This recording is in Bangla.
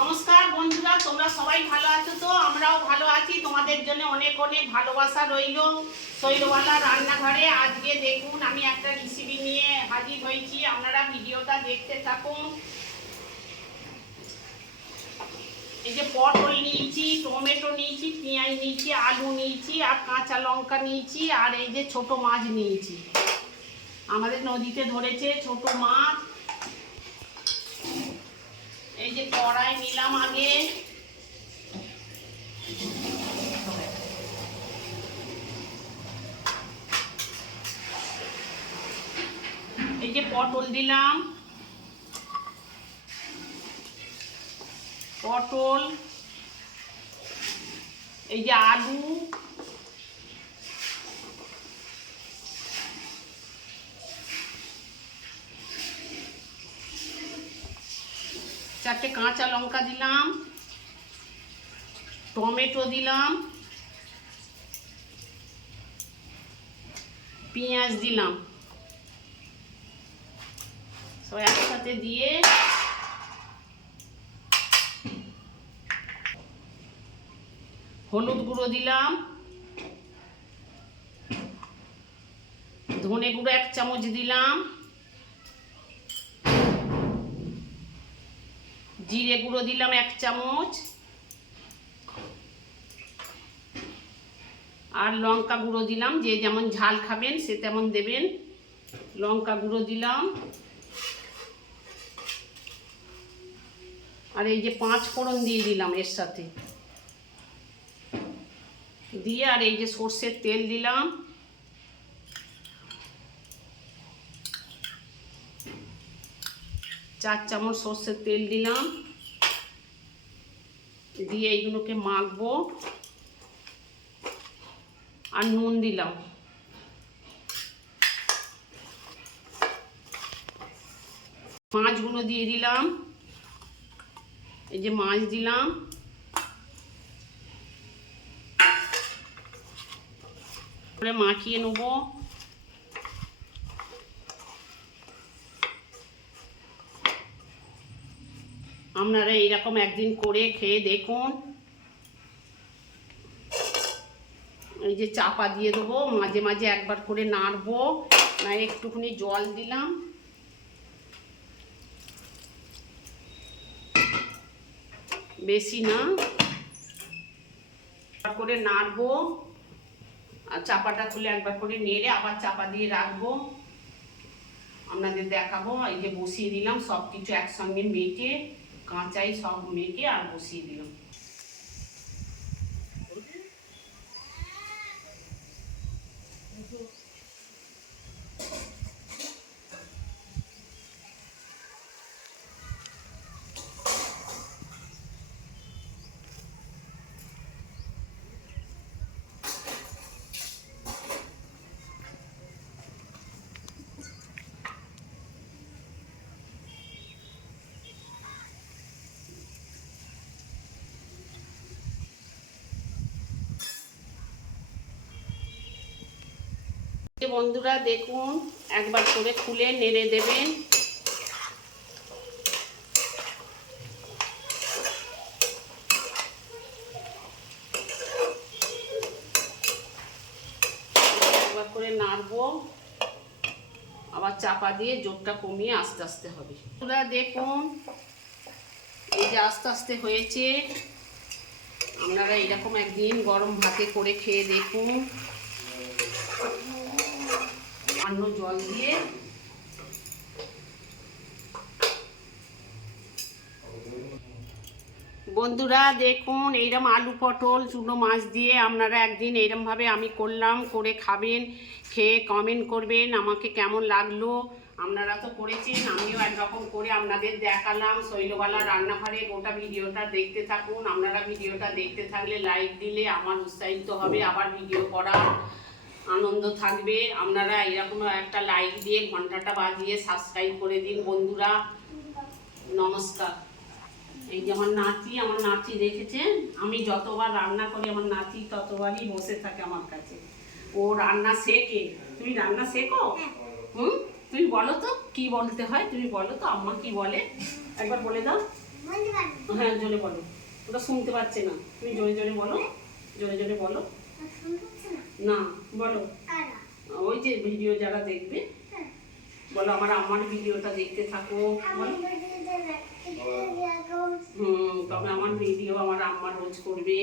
নমস্কার বন্ধুরা, তোমরা সবাই ভালো আছো তো? আমরাও ভালো আছি। তোমাদের জন্য অনেক অনেক ভালোবাসা রইল। শৈলবালা রান্নাঘরে আজকে দেখুন আমি একটা রেসিপি নিয়ে হাজির হয়েছি। আপনারা ভিডিওটা দেখতে থাকুন। এই যে পটল নিয়েছি, টমেটো নিয়েছি, পেঁয়াজ নিয়েছি, আলু নিয়েছি আর কাঁচা লঙ্কা নিয়েছি আর এই যে ছোট মাছ নিয়েছি। আমাদের নদীতে ধরেছে ছোট মাছ। এই যে কড়াই নিলাম আগে, এই যে পটল দিলাম, পটল, এই যে আলু, চারটে কাঁচা লঙ্কা দিলাম, টমেটো দিলাম, পেঁয়াজ দিলাম, সব একসাথে দিয়ে হলুদ গুঁড়ো দিলাম, ধনে গুঁড়ো 1 চামচ দিলাম, জিরে গুঁড়ো দিলাম 1 চামচ আর লঙ্কা গুঁড়ো দিলাম। যে যেমন ঝাল খাবেন সে তেমন দেবেন। লঙ্কা গুঁড়ো দিলাম আর এই যে 5 ফোড়ন দিয়ে দিলাম এর সাথে দিয়ে, আর এই যে সর্ষের তেল দিলাম, চার চামচ সর্ষের তেল দিলাম দিয়ে এইগুলোকে মাখবো। আর নুন দিলাম, মাছগুলো দিয়ে দিলাম, এই যে মাছ দিলাম, করে মাখিয়ে নেব। আপনারা এইরকম একদিন করে খেয়ে দেখুন। এই যে চাপা দিয়ে দেবো, মাঝে মাঝে একবার করে নাড়বো। না একটুখানি জল দিলাম, বেশি না, করে নাড়বো আর চাপাটা খুলে একবার করে নেড়ে আবার চাপা দিয়ে রাখবো। আপনাদের দেখাবো। এই যে বসিয়ে দিলাম, সব কিছু একসঙ্গে মেখে, কাঁচাই সব মেখে আর বসিয়ে দিলাম। বন্ধুরা দেখুন, একবার করে খুলে নেড়ে দেবেন। একবার করে নাড়বো, আবার চাপা দিয়ে জোরটা কমিয়ে আস্তে আস্তে হবে। বন্ধুরা দেখুন, এই যে আস্তে আস্তে হয়েছে। আপনারা এরকম একদিন গরম ভাতে করে খেয়ে দেখুন। সামান্য জল দিয়ে বন্ধুরা দেখুন, এইরকম আলু পটল চুনো মাছ দিয়ে আপনারা একদিন এইরকমভাবে আমি করলাম, করে খাবেন। খেয়ে কমেন্ট করবেন আমাকে কেমন লাগলো। আপনারা তো করেছেন, আমিও একরকম করে আপনাদের দেখালাম। শৈলবালা রান্নাঘরে গোটা ভিডিওটা দেখতে থাকুন। আপনারা ভিডিওটা দেখতে থাকলে লাইক দিলে আমার উৎসাহিত হবে, আবার ভিডিও করার আনন্দ থাকবে। আপনারা এরকম একটা লাইক দিয়ে ঘন্টাটা বাজিয়ে সাবস্ক্রাইব করে দিন বন্ধুরা। নমস্কার। এই যে আমার নাতি দেখেছে, আমি যতবার রান্না করি আমার নাতি ততবারই বসে থাকে আমার কাছে। ও রান্না শেখে। তুমি রান্না শেখো? তুমি বলো তো কি বলতে হয়, তুমি বলো তো আম্মা কি বলে, একবার বলে দাও। হ্যাঁ জোরে বলো, ওটা শুনতে পাচ্ছে না, তুমি জোরে জোরে বলো, জোরে জোরে বলো। না বলো, ওই যে ভিডিও যারা দেখবে বলো আমার আমার ভিডিওটা দেখতে থাকো বলো। তবে আমার ভিডিও আমার আম্মা রোজ করবে।